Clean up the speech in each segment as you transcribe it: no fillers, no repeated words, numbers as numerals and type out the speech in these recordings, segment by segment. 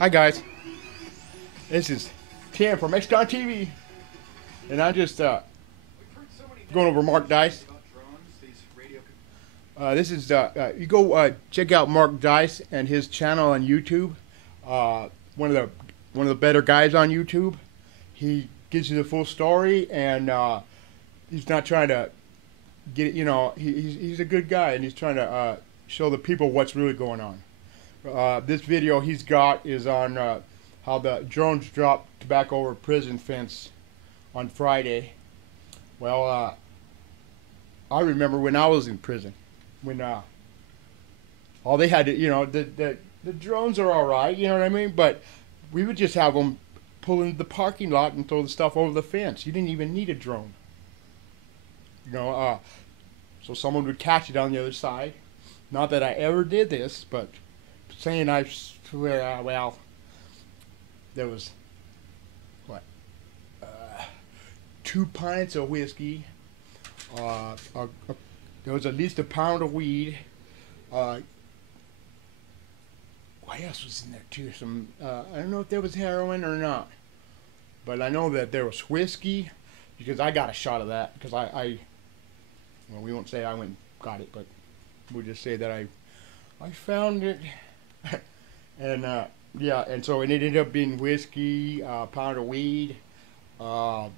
Hi guys, this is Tim from XCon TV, and I'm just going over Mark Dice. This is you go check out Mark Dice and his channel on YouTube. One of the better guys on YouTube. He gives you the full story, and he's not trying to get he's a good guy, and he's trying to show the people what's really going on. This video he's got is on how the drones dropped tobacco over prison fence on Friday. Well, I remember when I was in prison, when all they had to, the drones are all right, you know what I mean? But we would just have them pull into the parking lot and throw the stuff over the fence. You didn't even need a drone, so someone would catch it on the other side. Not that I ever did this, but saying I swear, well, there was, what, 2 pints of whiskey, there was at least a pound of weed, what else was in there too? Some, I don't know if there was heroin or not, but I know that there was whiskey, because I got a shot of that, because well, we won't say I went and got it, but we'll just say that I found it. And yeah, and so it ended up being whiskey, a pound of weed. I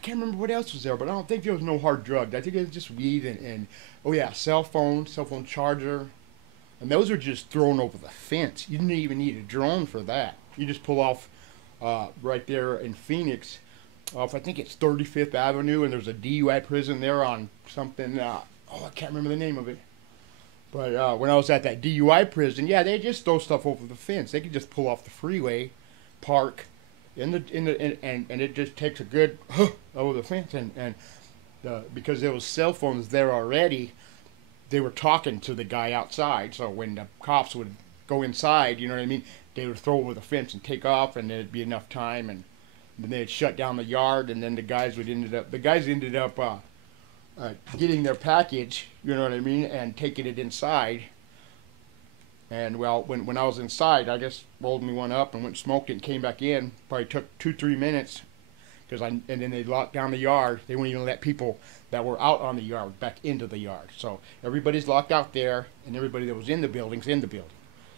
can't remember what else was there, but I don't think there was no hard drugs. I think it was just weed and oh yeah, cell phone charger, and those were just thrown over the fence. You didn't even need a drone for that. You just pull off right there in Phoenix, off I think it's 35th Avenue, and there's a DUI prison there on something. Oh, I can't remember the name of it. But when I was at that DUI prison, yeah, they just throw stuff over the fence. They could just pull off the freeway, park, and it just takes a good over the fence. And because there was cell phones there already, they were talking to the guy outside. So when the cops would go inside, you know what I mean, they would throw over the fence and take off, and there'd be enough time, and then they'd shut down the yard, and then the guys ended up getting their package, you know what I mean, and taking it inside. And well, when I was inside, I just rolled me one up and went and smoked it and came back in. Probably took 2-3 minutes, and then they locked down the yard. They wouldn't even let people that were out on the yard back into the yard. So everybody's locked out there, and everybody that was in the building's in the building.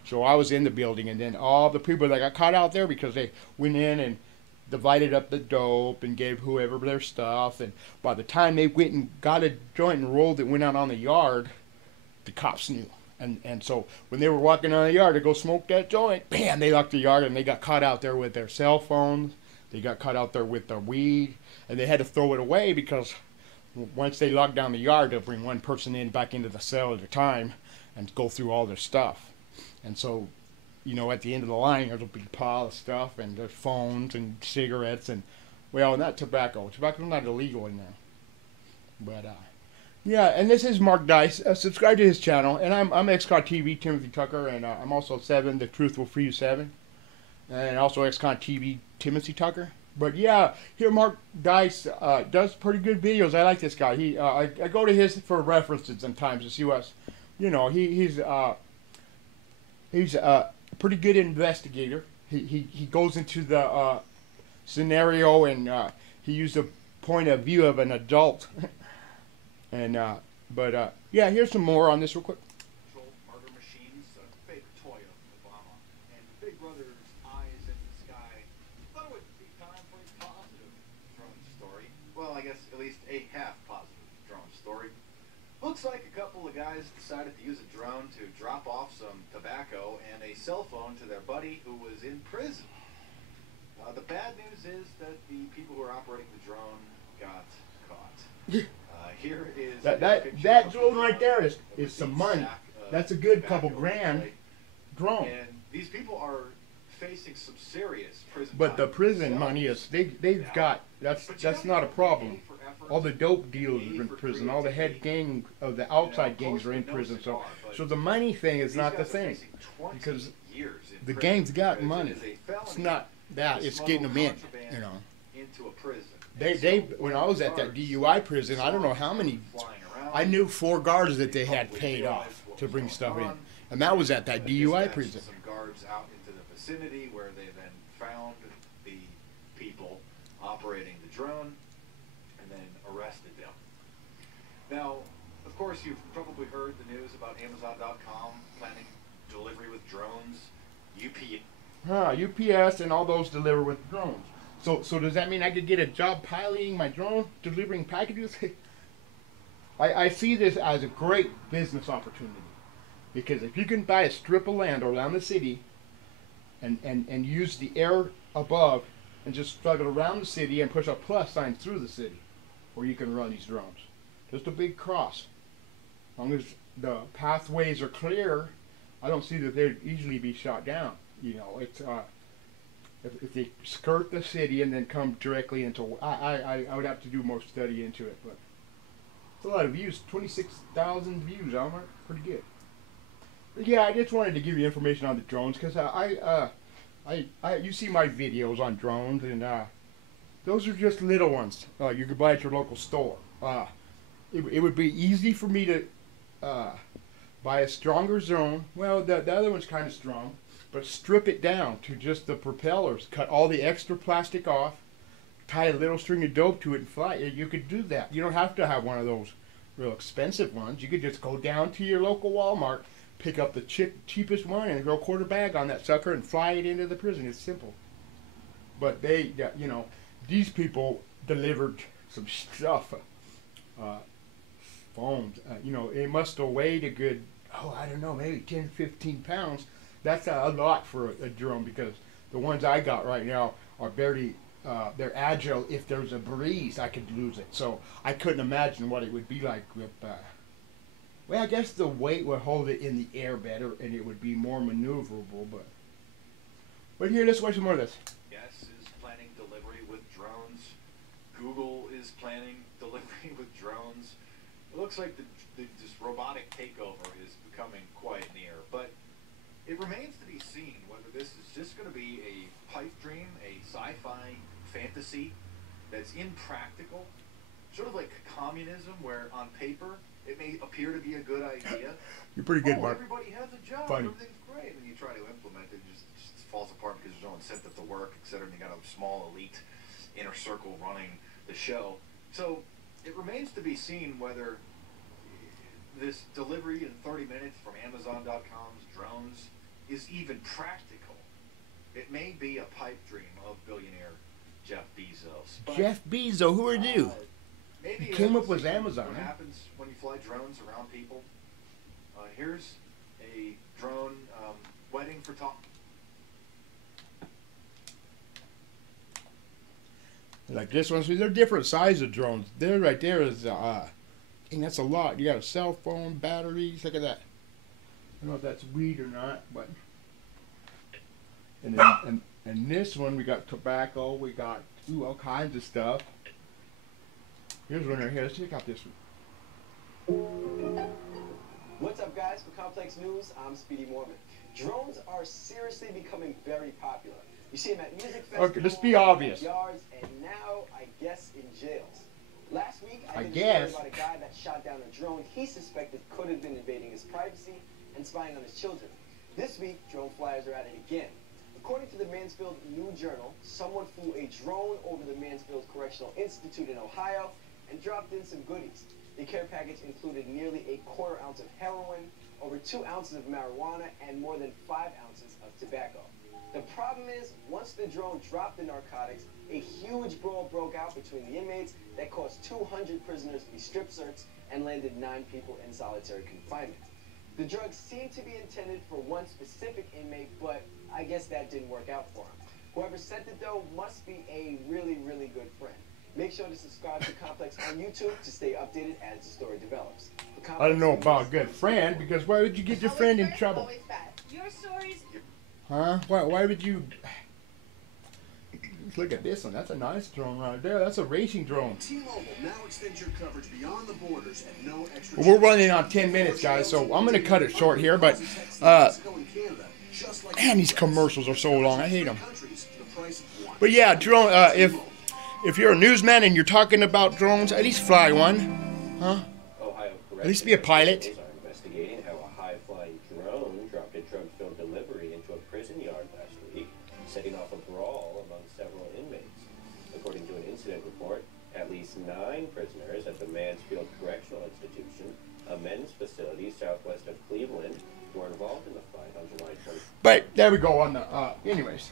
So I was in the building, and then all the people that got caught out there because they went in and divided up the dope and gave whoever their stuff, and by the time they went and got a joint and rolled it, went out on the yard, the cops knew. And so when they were walking on the yard to go smoke that joint, bam, they locked the yard, and they got caught out there with their cell phones, they got caught out there with their weed, and they had to throw it away because once they locked down the yard, they'll bring one person back into the cell at a time and go through all their stuff. And so at the end of the line, there's a big pile of stuff, and there's phones and cigarettes, and, well, not tobacco. Tobacco's not illegal in there. But, yeah, and this is Mark Dice. Subscribe to his channel, and I'm XCon TV, Timothy Tucker, and I'm also 7, The Truth Will Free You 7, and also XCon TV, Timothy Tucker. But, yeah, here Mark Dice does pretty good videos. I like this guy. I go to his for references sometimes to see what's, he's pretty good investigator. He goes into the scenario, and he used the point of view of an adult. And yeah, here's some more on this real quick. Murder machines, a fake toy of Obama, and Big Brother's eyes in the sky. Thought it would be time for a positive drone story. Well, I guess at least a half positive drone story. Looks like a couple of guys decided to use a drone to drop off some tobacco and a cell phone to their buddy who was in prison. The bad news is that the people who were operating the drone got caught. Here is that drone right there is some money. That's a good couple grand drone. And these people are facing some serious prison. But the prison money is they've got that's not a problem. All the dope dealers are in prison. All the head gang of the outside gangs are in prison. So the money thing is not the thing, because the gang's got money. It's not that, it's getting them in. Into a prison. When I was at that DUI prison, I don't know how many. I knew 4 guards that they had paid off to bring stuff in, and that was at that DUI prison. Some guards out into the vicinity where they then found the people operating the drone and then arrested them. Now, of course, you've probably heard the news about Amazon.com planning delivery with drones, UPS and all those deliver with drones. So does that mean I could get a job piloting my drone, delivering packages? I see this as a great business opportunity, because if you can buy a strip of land around the city and use the air above and just struggle around the city and push a plus sign through the city where you can run these drones. Just a big cross. As long as the pathways are clear, I don't see that they'd easily be shot down. You know, it's if they skirt the city and then come directly into, I would have to do more study into it, but it's a lot of views. 26,000 views, Almar, pretty good. But yeah, I just wanted to give you information on the drones, because you see my videos on drones, and those are just little ones you could buy at your local store. It would be easy for me to buy a stronger drone. Well, the other one's kind of strong, but strip it down to just the propellers, cut all the extra plastic off, tie a little string of dope to it and fly it. You could do that. You don't have to have one of those real expensive ones. You could just go down to your local Walmart, pick up the cheapest one and throw a quarter bag on that sucker and fly it into the prison. It's simple. But they, you know, these people delivered some stuff. Phones, you know, it must have weighed a good, I don't know, maybe 10, 15 pounds. That's a lot for a drone, because the ones I got right now are barely, they're agile. If there's a breeze, I could lose it. So I couldn't imagine what it would be like with, well, I guess the weight would hold it in the air better and it would be more maneuverable, but here, let's watch some more of this. Yes is planning delivery with drones. Google is planning delivery with drones. It looks like this robotic takeover is becoming quite near, but it remains to be seen whether this is just going to be a pipe dream, a sci-fi fantasy that's impractical, sort of like communism, where on paper it may appear to be a good idea. You're pretty good, Mark. Everybody has a job, Funny. everything's great, and you try to implement it, it just falls apart because there's no incentive to work, etc. And you got a small elite inner circle running the show. So it remains to be seen whether this delivery in 30 minutes from Amazon.com's drones is even practical. It may be a pipe dream of billionaire Jeff Bezos. But, Jeff Bezos, who are you? Maybe he came up with Amazon. What happens when you fly drones around people? Here's a drone wedding for Tom. Like this one, so they're different size of drones. There, right there is, and that's a lot. You got a cell phone, batteries. Look at that. I don't know if that's weed or not, but. And then, and this one we got tobacco. We got all kinds of stuff. Here's one right here. Let's check out this one. What's up, guys? For Complex News, I'm Speedy Mormon. Drones are seriously becoming very popular. You see them at music festivals, okay, let's be obvious. Yards, and now, I guess, in jails. Last week, I did a story about a guy that shot down a drone he suspected could have been invading his privacy and spying on his children. This week, drone flyers are at it again. According to the Mansfield New Journal, someone flew a drone over the Mansfield Correctional Institute in Ohio and dropped in some goodies. The care package included nearly a quarter ounce of heroin, over 2 ounces of marijuana, and more than 5 ounces of tobacco. The problem is, once the drone dropped the narcotics, a huge brawl broke out between the inmates that caused 200 prisoners to be strip searched and landed 9 people in solitary confinement. The drugs seemed to be intended for one specific inmate, but I guess that didn't work out for him. Whoever sent the dough must be a really, really good friend. Make sure to subscribe to Complex on YouTube to stay updated as the story develops. I don't know about a good friend, because why would you get your friend in trouble? Your stories. Huh? Why would you... Look at this one. That's a nice drone right there. That's a racing drone. T-Mobile now extends your coverage beyond the borders at no extra. Well, we're running on 10 minutes, guys, so I'm going to cut it short here, but... man, these commercials are so long. I hate them. But yeah, drone... If you're a newsman and you're talking about drones, at least fly one. Huh? At least be a pilot. Investigating how a high-flying drone dropped a drug-filled delivery into a prison yard last setting off a brawl among several inmates. According to an incident report, at least 9 prisoners at the Mansfield Correctional Institution, a men's facility southwest of Cleveland, were involved in the fight on July 20th. But there we go on the, anyways.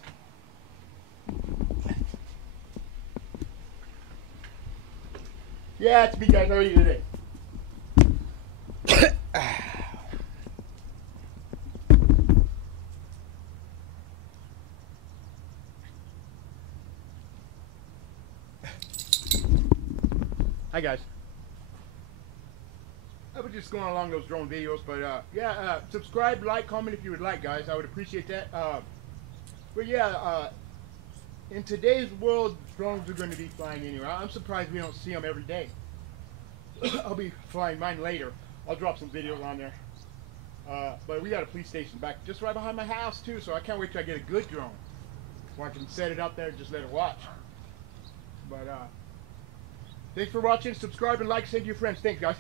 Yeah, it's me guys, how are you today? Hi guys. I was just going along those drone videos, but yeah, subscribe, like, comment if you would like, guys. I would appreciate that. But yeah, in today's world, drones are going to be flying anywhere. I'm surprised we don't see them every day. I'll be flying mine later. I'll drop some videos on there. But we got a police station back just right behind my house too, so I can't wait till I get a good drone, so I can set it up there and just let it watch. But thanks for watching. Subscribe and like. Send to your friends. Thanks, guys.